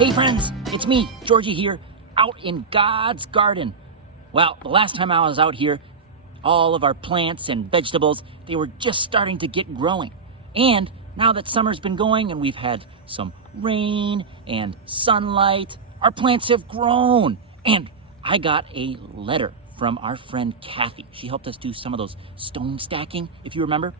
Hey friends, it's me, Georgie here, out in God's garden. Well, the last time I was out here, all of our plants and vegetables, they were just starting to get growing. And now that summer's been going and we've had some rain and sunlight, our plants have grown. And I got a letter from our friend Cathy. She helped us do some of those stone stacking, if you remember.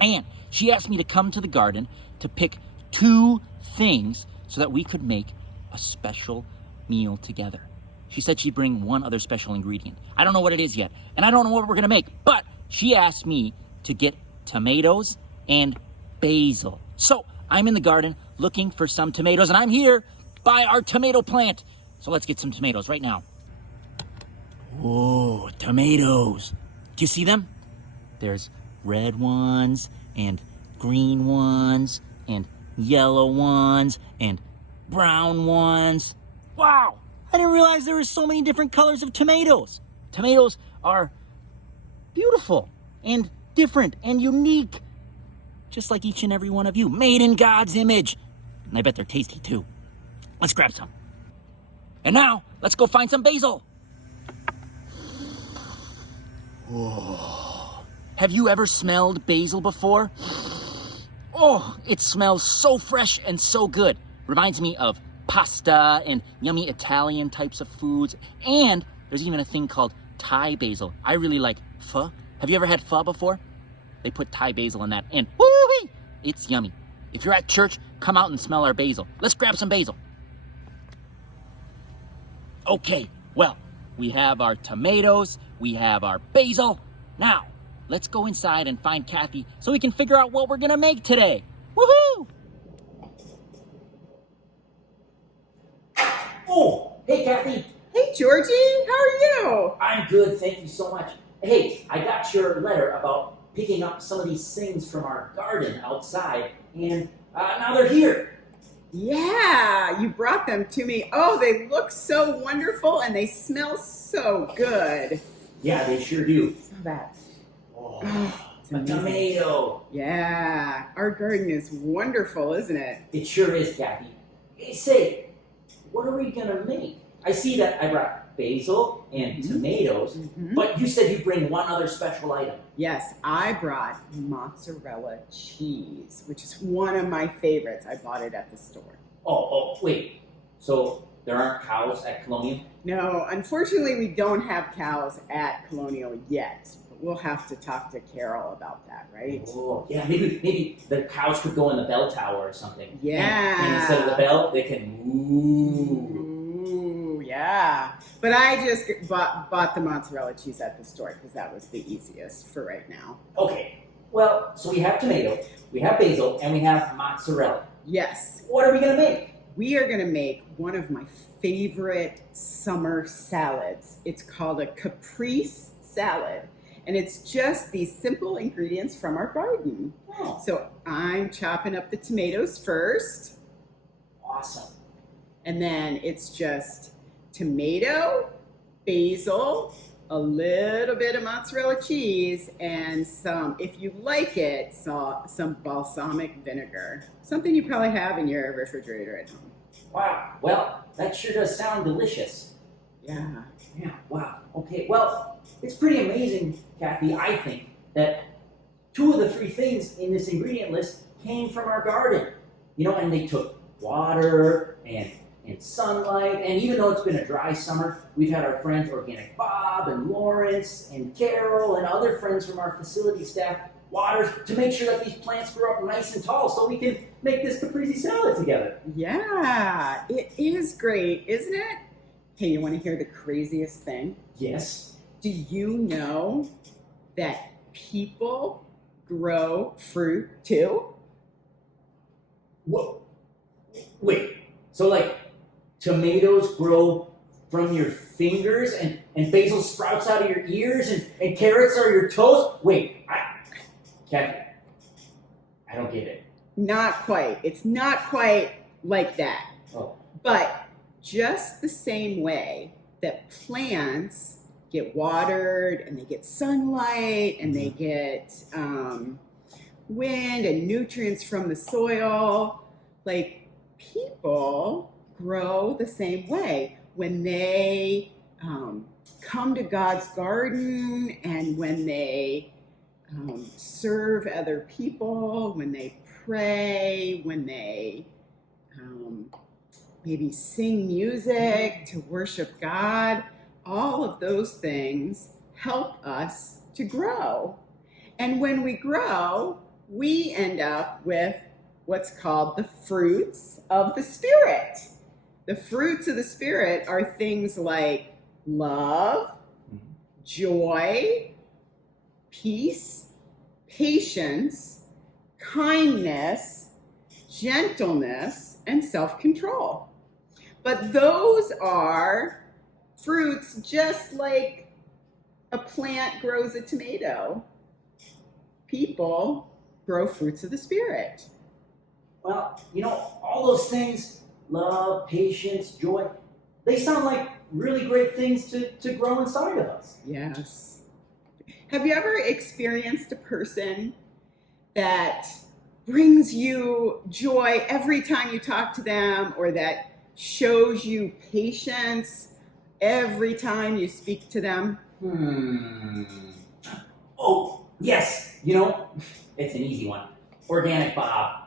And she asked me to come to the garden to pick 2 things so that we could make a special meal together. She said she'd bring one other special ingredient. I don't know what it is yet, and I don't know what we're gonna make, but she asked me to get tomatoes and basil. So I'm in the garden looking for some tomatoes, and I'm here by our tomato plant. So let's get some tomatoes right now. Whoa, tomatoes. Do you see them? There's red ones and green ones and yellow ones and brown ones. Wow, I didn't realize there were so many different colors of tomatoes. Tomatoes are beautiful and different and unique, just like each and every one of you, made in God's image. And I bet they're tasty too. Let's grab some. And now, let's go find some basil. Whoa. Have you ever smelled basil before? Oh, it smells so fresh and so good. Reminds me of pasta and yummy Italian types of foods. And there's even a thing called Thai basil. I really like pho. Have you ever had pho before? They put Thai basil in that, and woo-wee, it's yummy. If you're at church, come out and smell our basil. Let's grab some basil. Okay, well, we have our tomatoes, we have our basil. Now, let's go inside and find Cathy so we can figure out what we're gonna make today. Woohoo! Oh, hey Cathy. Hey Georgie, how are you? I'm good, thank you so much. Hey, I got your letter about picking up some of these things from our garden outside, and now they're here. Yeah, you brought them to me. Oh, they look so wonderful and they smell so good. Yeah, they sure do. Smell that. Oh, It's a amazing. tomato. Yeah, our garden is wonderful, isn't it? It sure is, Cathy. Hey, say, what are we gonna make? I see that I brought basil and tomatoes, but you said you bring one other special item. Yes, I brought mozzarella cheese, which is one of my favorites. I bought it at the store. Oh, wait. So there aren't cows at Colonial? No, unfortunately, we don't have cows at Colonial yet. But we'll have to talk to Carol about that, right? Oh, yeah, maybe the cows could go in the bell tower or something. Yeah. And instead of the bell, they can moo. Ooh, yeah. But I just bought the mozzarella cheese at the store because that was the easiest for right now. Okay, well, so we have tomato, we have basil, and we have mozzarella. Yes. What are we gonna make? We are going to make one of my favorite summer salads. It's called a Caprice Salad. And it's just these simple ingredients from our garden. Oh. So I'm chopping up the tomatoes first. Awesome. And then it's just tomato, basil, a little bit of mozzarella cheese, and some, if you like it, some balsamic vinegar. Something you probably have in your refrigerator at home. Wow, well, that sure does sound delicious. Yeah. Yeah, wow. Okay, well, it's pretty amazing, Cathy, I think, that 2 of the 3 things in this ingredient list came from our garden. You know, and they took water and sunlight, and even though it's been a dry summer, we've had our friends Organic Bob and Lawrence and Carol and other friends from our facility staff water to make sure that these plants grow up nice and tall so we can make this Caprice salad together. Yeah, it is great, isn't it? Hey, you want to hear the craziest thing? Yes. Do you know that people grow fruit too? Whoa. Wait, so like tomatoes grow from your fingers and basil sprouts out of your ears and carrots are your toes? Wait, Cathy, I don't get it. Not quite. It's not quite like that. Oh. But just the same way that plants get watered and they get sunlight and they get wind and nutrients from the soil, like people grow the same way. When they come to God's garden, and when they serve other people, when they pray, when they maybe sing music to worship God, all of those things help us to grow. And when we grow, we end up with what's called the fruits of the Spirit. The fruits of the Spirit are things like love, joy, peace, patience, kindness, gentleness, and self-control. But those are fruits just like a plant grows a tomato. People grow fruits of the Spirit. Well, all those things, love, patience, joy, they sound like really great things to grow inside of us. Yes. Have you ever experienced a person that brings you joy every time you talk to them, or that shows you patience every time you speak to them? Oh, yes. It's an easy one. Organic Bob.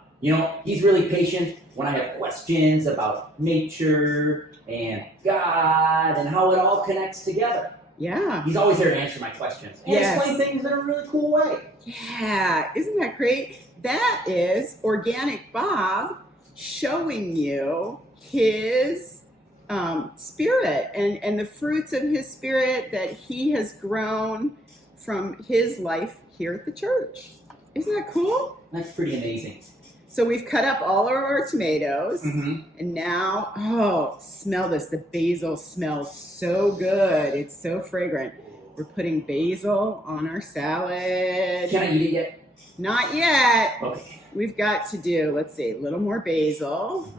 He's really patient when I have questions about nature and God and how it all connects together. Yeah. He's always there to answer my questions and explain things in a really cool way. Yeah. Isn't that great? That is Organic Bob showing you his spirit and the fruits of his spirit that he has grown from his life here at the church. Isn't that cool? That's pretty amazing. So we've cut up all of our tomatoes, and now, smell this. The basil smells so good. It's so fragrant. We're putting basil on our salad. Can I eat it yet? Not yet. Okay. We've got to do, let's see, a little more basil.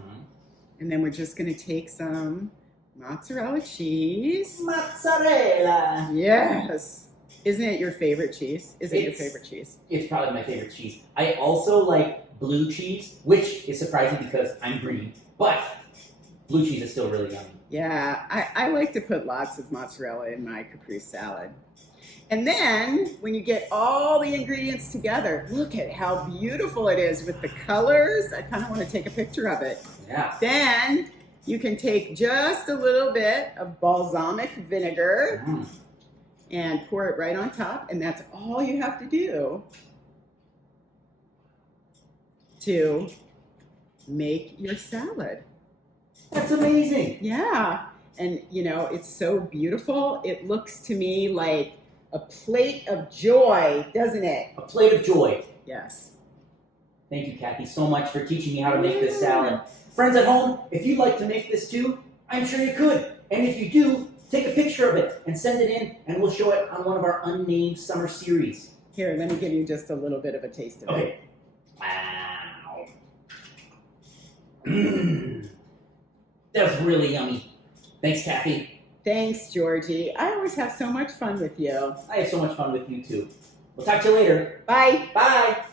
And then we're just going to take some mozzarella cheese. Mozzarella! Yes. Isn't it your favorite cheese? Is it your favorite cheese? It's probably my favorite cheese. I also like blue cheese, which is surprising because I'm green, but blue cheese is still really yummy. Yeah, I like to put lots of mozzarella in my Caprice salad. And then when you get all the ingredients together, look at how beautiful it is with the colors. I kind of want to take a picture of it. Yeah. Then you can take just a little bit of balsamic vinegar and pour it right on top, and that's all you have to do to make your salad. That's amazing. Yeah, and it's so beautiful. It looks to me like a plate of joy, doesn't it? A plate of joy. Yes. Thank you, Cathy, so much for teaching me how to make this salad. Friends at home, if you'd like to make this too, I'm sure you could. And if you do, take a picture of it and send it in, and we'll show it on one of our Unnamed summer series. Here, let me give you just a little bit of a taste of it. Okay. Wow. That was really yummy. Thanks, Cathy. Thanks, Georgie. I always have so much fun with you. I have so much fun with you, too. We'll talk to you later. Bye. Bye.